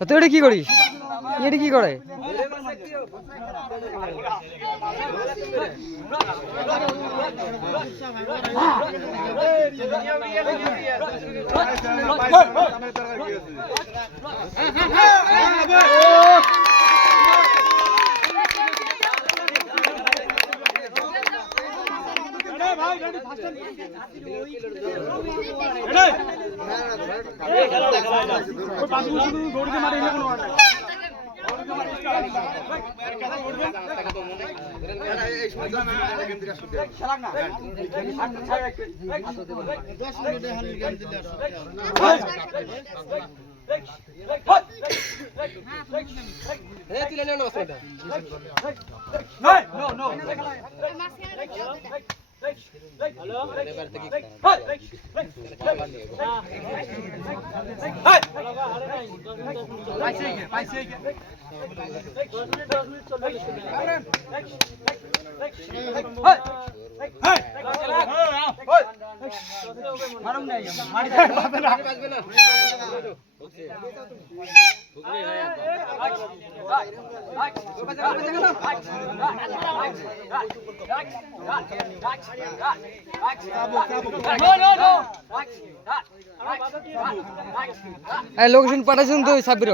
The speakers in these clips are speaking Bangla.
তুই এটা কি করিস? এটা কি করে? লোকেশন পাঠাইছেন তো সাবির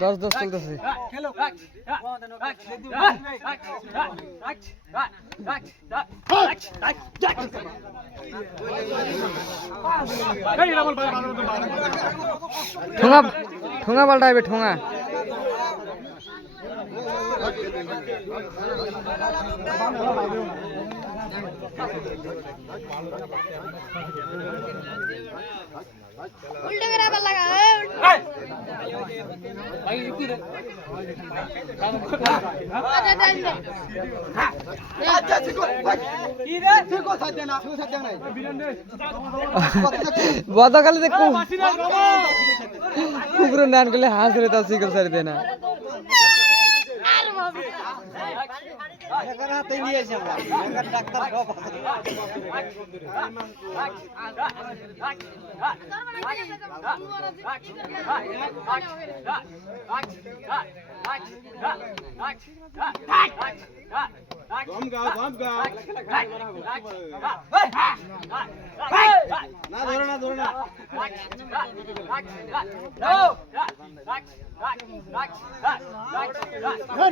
দশ দশ চলতেছে ঠোঙা ঠোঙা পাল্টাইবে ঠোঙা उल्टे मेरा बल लगा বদকালে দেখো কুকুরের নান গেলে হাঁস রে তা সিকল সারি দেয় না হাতে নিয়ে এসে ডাক্তার না ধরো না ধরো না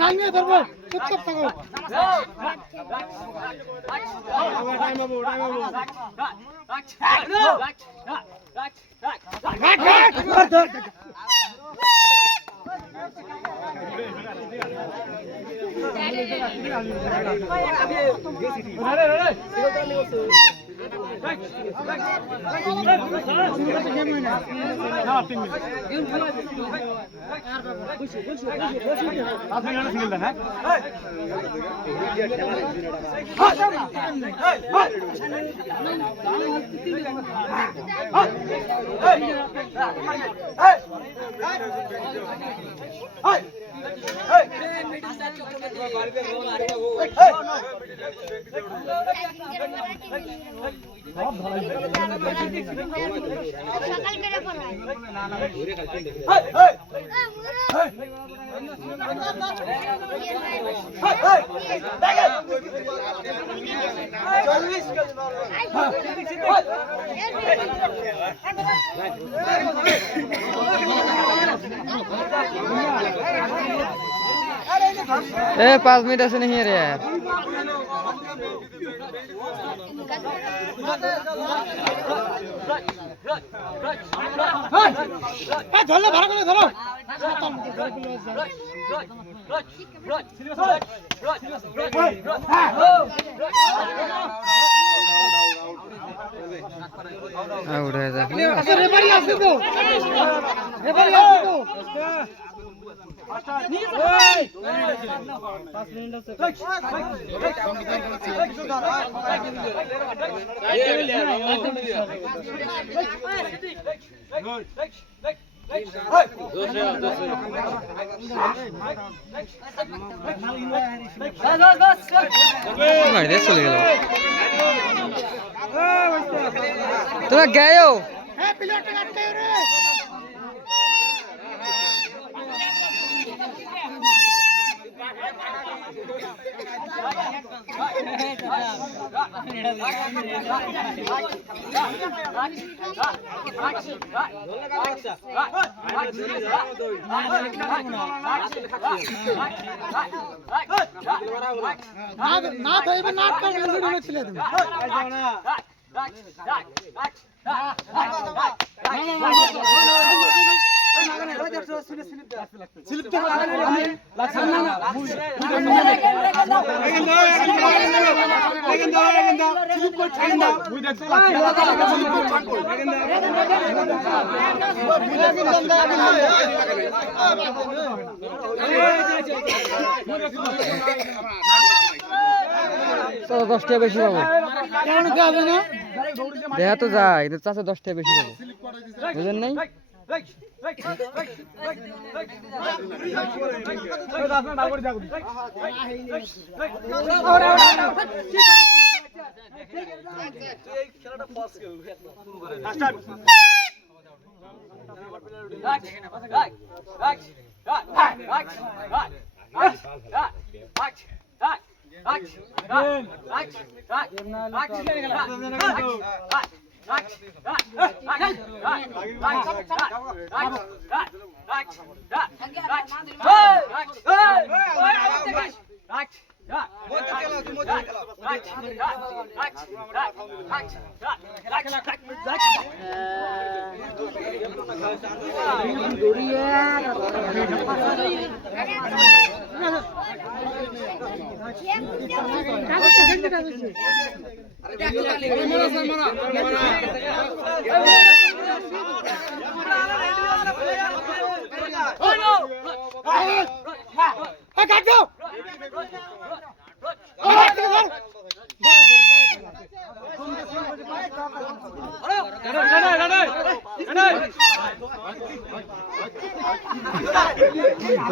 নামিয়ে ধরবো চুপচাপ থাকো ए 5 मिनट ऐसे नहीं है रे यार ধরলে ভালো করে ধরো আউট হয়ে যাবে আচ্ছা রেফারি আসছে তো রেফারি আসছে তো চলে গেল তোমরা গেছো হ্যাঁ প্লেয়ারটা কাটতে রে না ধরবে না কাটবে ছিলে তুমি দশটা বেশি পাবো দেখা তো যায় চাষে 10টা বেশি পাবো বুঝলেন নাই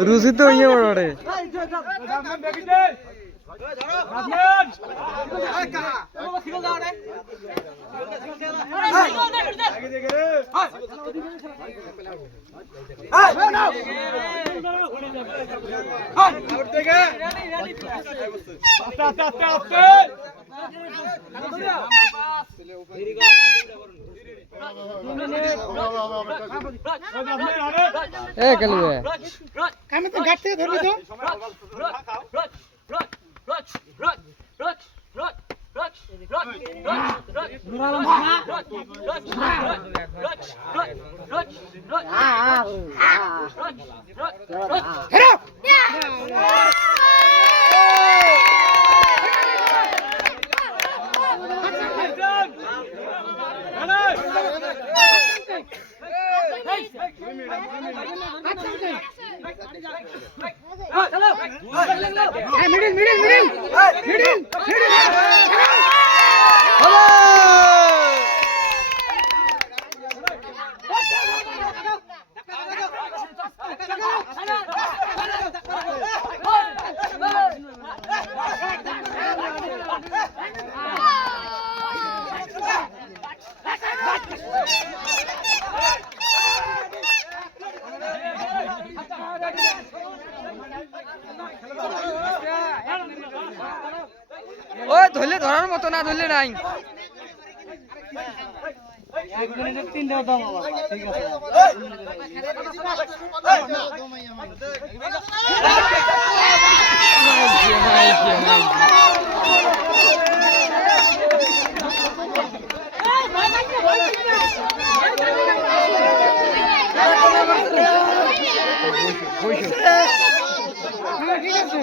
রুচি তো ইয়ে বড় রে আমি তো ঘাট থেকে ধরবি তো ধরলে ধরার মতো না ধরলে নাই তিনটাও দাম ঠিক আছে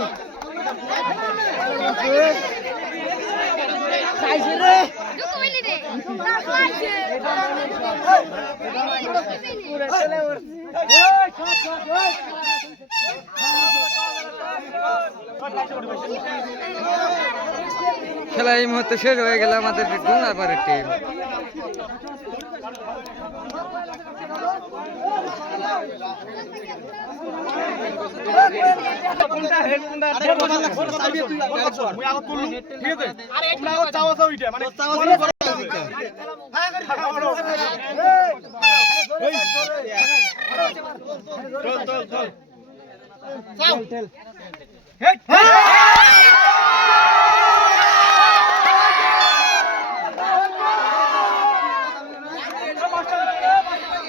খেলা এই মুহূর্তে শেষ হয়ে গেল আমাদের গুনারপাড়ের টিম চল